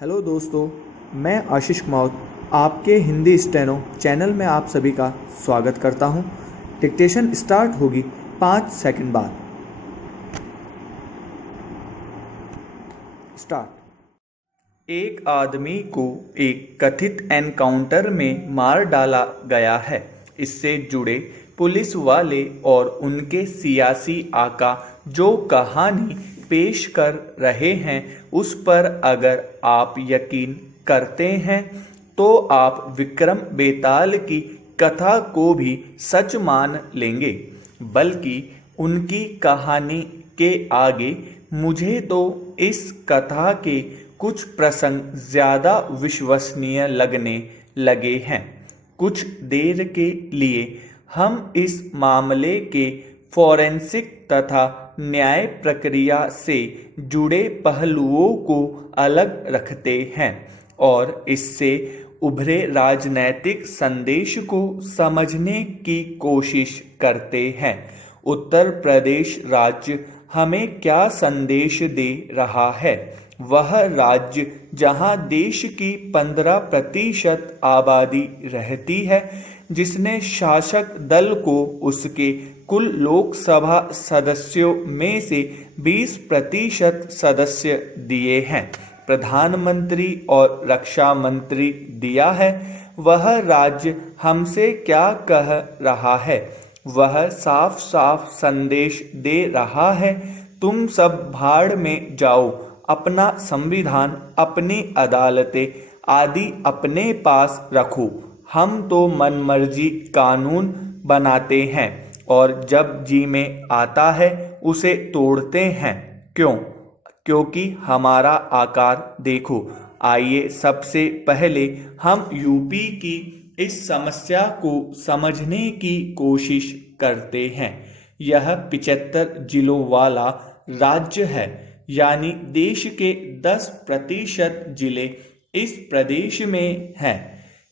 Hello दोस्तों, मैं आशीष कुमार आपके हिंदी स्टेनो चैनल में आप सभी का स्वागत करता हूं। डिक्टेशन स्टार्ट होगी 5 सेकंड बाद। स्टार्ट। एक आदमी को एक कथित एनकाउंटर में मार डाला गया है। इससे जुड़े पुलिस वाले और उनके सियासी आका जो कहानी पेश कर रहे हैं उस पर अगर आप यकीन करते हैं तो आप विक्रम बेताल की कथा को भी सच मान लेंगे। बल्कि उनकी कहानी के आगे मुझे तो इस कथा के कुछ प्रसंग ज़्यादा विश्वसनीय लगने लगे हैं। कुछ देर के लिए हम इस मामले के फॉरेंसिक तथा न्याय प्रक्रिया से जुड़े पहलुओं को अलग रखते हैं और इससे उभरे राजनैतिक संदेश को समझने की कोशिश करते हैं। उत्तर प्रदेश राज्य हमें क्या संदेश दे रहा है? वह राज्य जहां देश की 15% आबादी रहती है, जिसने शासक दल को उसके कुल लोकसभा सदस्यों में से 20% सदस्य दिए हैं, प्रधानमंत्री और रक्षा मंत्री दिया है। वह राज्य हमसे क्या कह रहा है? वह साफ साफ संदेश दे रहा है, तुम सब भाड़ में जाओ, अपना संविधान, अपनी अदालतें आदि अपने पास रखो। हम तो मनमर्जी कानून बनाते हैं और जब जी में आता है उसे तोड़ते हैं। क्यों? क्योंकि हमारा आकार देखो। आइए सबसे पहले हम यूपी की इस समस्या को समझने की कोशिश करते हैं। यह 75 जिलों वाला राज्य है, यानी देश के 10% जिले इस प्रदेश में हैं।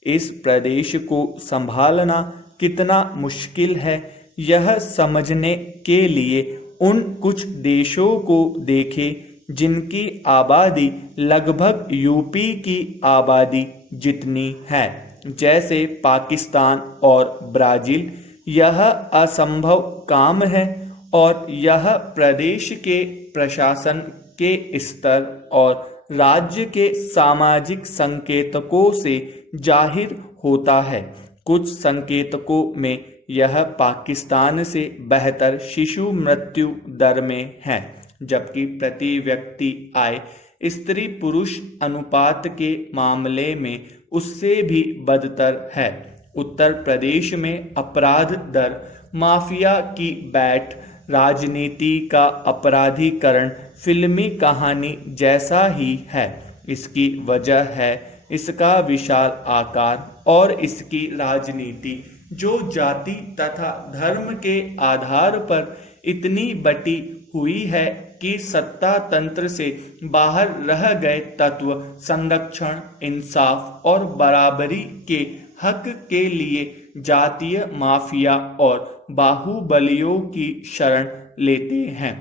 इस प्रदेश को संभालना कितना मुश्किल है, यह समझने के लिए उन कुछ देशों को देखें जिनकी आबादी लगभग यूपी की आबादी जितनी है, जैसे पाकिस्तान और ब्राज़ील। यह असंभव काम है और यह प्रदेश के प्रशासन के स्तर और राज्य के सामाजिक संकेतकों से जाहिर होता है। कुछ संकेतकों में यह पाकिस्तान से बेहतर शिशु मृत्यु दर में है, जबकि प्रति व्यक्ति आय स्त्री पुरुष अनुपात के मामले में उससे भी बदतर है। उत्तर प्रदेश में अपराध दर, माफिया की बैठ, राजनीति का अपराधीकरण फिल्मी कहानी जैसा ही है। इसकी वजह है इसका विशाल आकार और इसकी राजनीति जो जाति तथा धर्म के आधार पर इतनी बटी हुई है कि सत्ता तंत्र से बाहर रह गए तत्व संरक्षण, इंसाफ और बराबरी के हक के लिए जातीय माफिया और बाहुबलियों की शरण लेते हैं।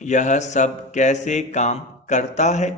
यह सब कैसे काम करता है?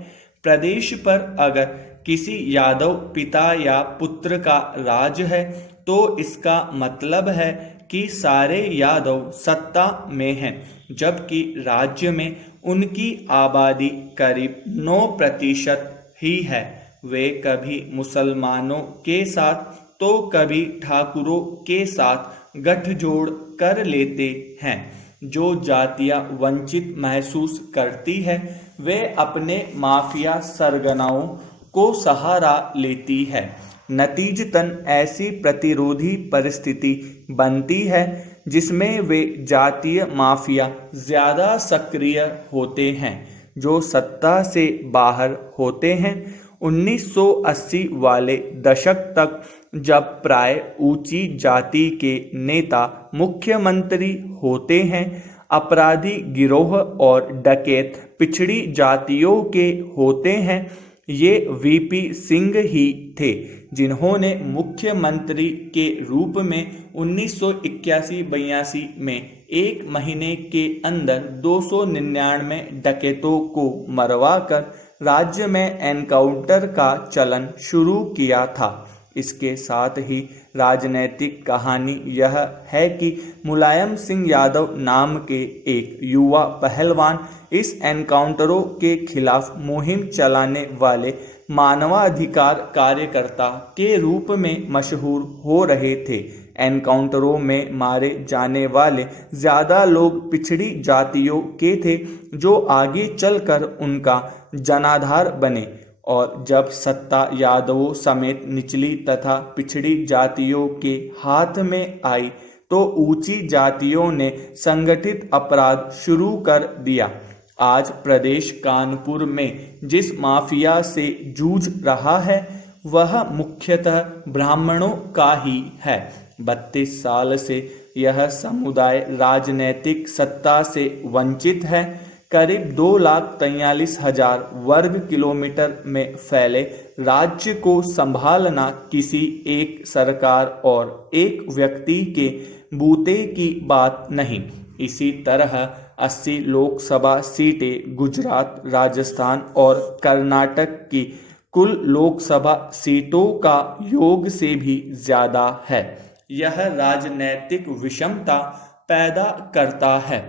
प्रदेश पर अगर किसी यादव पिता या पुत्र का राज है तो इसका मतलब है कि सारे यादव सत्ता में हैं, जबकि राज्य में उनकी आबादी करीब 9% ही है। वे कभी मुसलमानों के साथ तो कभी ठाकुरों के साथ गठजोड़ कर लेते हैं। जो जातियां वंचित महसूस करती है वे अपने माफिया सरगनाओं को सहारा लेती है। नतीजतन ऐसी प्रतिरोधी परिस्थिति बनती है जिसमें वे जातीय माफिया ज़्यादा सक्रिय होते हैं जो सत्ता से बाहर होते हैं। 1980 वाले दशक तक जब प्राय ऊंची जाति के नेता मुख्यमंत्री होते हैं, अपराधी गिरोह और डकैत पिछड़ी जातियों के होते हैं। ये वीपी सिंह ही थे जिन्होंने मुख्यमंत्री के रूप में 1981-82 में एक महीने के अंदर 299 डकैतों को मरवाकर राज्य में एनकाउंटर का चलन शुरू किया था। इसके साथ ही राजनीतिक कहानी यह है कि मुलायम सिंह यादव नाम के एक युवा पहलवान इस एनकाउंटरों के खिलाफ मुहिम चलाने वाले मानवाधिकार कार्यकर्ता के रूप में मशहूर हो रहे थे। एनकाउंटरों में मारे जाने वाले ज़्यादा लोग पिछड़ी जातियों के थे, जो आगे चलकर उनका जनाधार बने, और जब सत्ता यादवों समेत निचली तथा पिछड़ी जातियों के हाथ में आई तो ऊंची जातियों ने संगठित अपराध शुरू कर दिया। आज प्रदेश कानपुर में जिस माफिया से जूझ रहा है वह मुख्यतः ब्राह्मणों का ही है। 32 साल से यह समुदाय राजनैतिक सत्ता से वंचित है। करीब 2,43,000 वर्ग किलोमीटर में फैले राज्य को संभालना किसी एक सरकार और एक व्यक्ति के बूते की बात नहीं। इसी तरह 80 लोकसभा सीटें गुजरात, राजस्थान और कर्नाटक की कुल लोकसभा सीटों का योग से भी ज्यादा है। यह राजनैतिक विषमता पैदा करता है।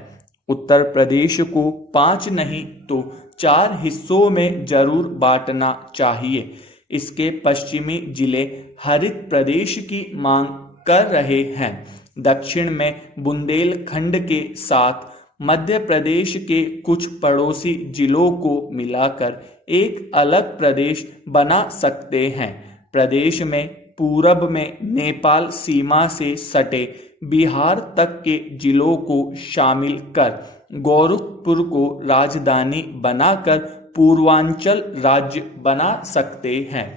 उत्तर प्रदेश को 5 नहीं तो 4 हिस्सों में जरूर बांटना चाहिए। इसके पश्चिमी जिले हरित प्रदेश की मांग कर रहे हैं। दक्षिण में बुंदेलखंड के साथ मध्य प्रदेश के कुछ पड़ोसी जिलों को मिलाकर एक अलग प्रदेश बना सकते हैं। प्रदेश में पूरब में नेपाल सीमा से सटे बिहार तक के जिलों को शामिल कर गोरखपुर को राजधानी बनाकर पूर्वांचल राज्य बना सकते हैं।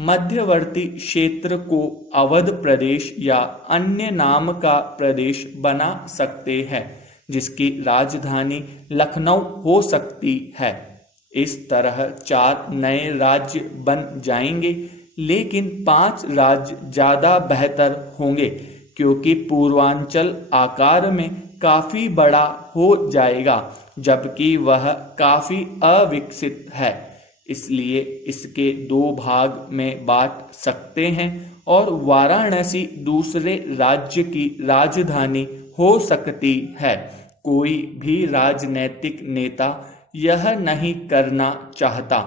मध्यवर्ती क्षेत्र को अवध प्रदेश या अन्य नाम का प्रदेश बना सकते हैं, जिसकी राजधानी लखनऊ हो सकती है। इस तरह 4 नए राज्य बन जाएंगे, लेकिन 5 राज्य ज़्यादा बेहतर होंगे, क्योंकि पूर्वांचल आकार में काफ़ी बड़ा हो जाएगा, जबकि वह काफ़ी अविकसित है। इसलिए इसके 2 भाग में बांट सकते हैं और वाराणसी दूसरे राज्य की राजधानी हो सकती है। कोई भी राजनीतिक नेता यह नहीं करना चाहता।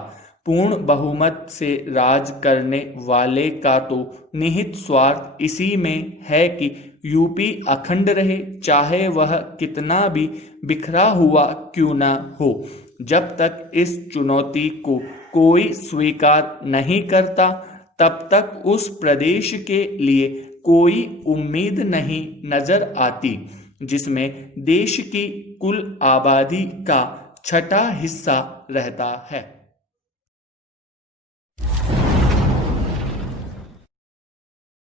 पूर्ण बहुमत से राज करने वाले का तो निहित स्वार्थ इसी में है कि यूपी अखंड रहे, चाहे वह कितना भी बिखरा हुआ क्यों न हो। जब तक इस चुनौती को कोई स्वीकार नहीं करता, तब तक उस प्रदेश के लिए कोई उम्मीद नहीं नजर आती, जिसमें देश की कुल आबादी का 6वां हिस्सा रहता है।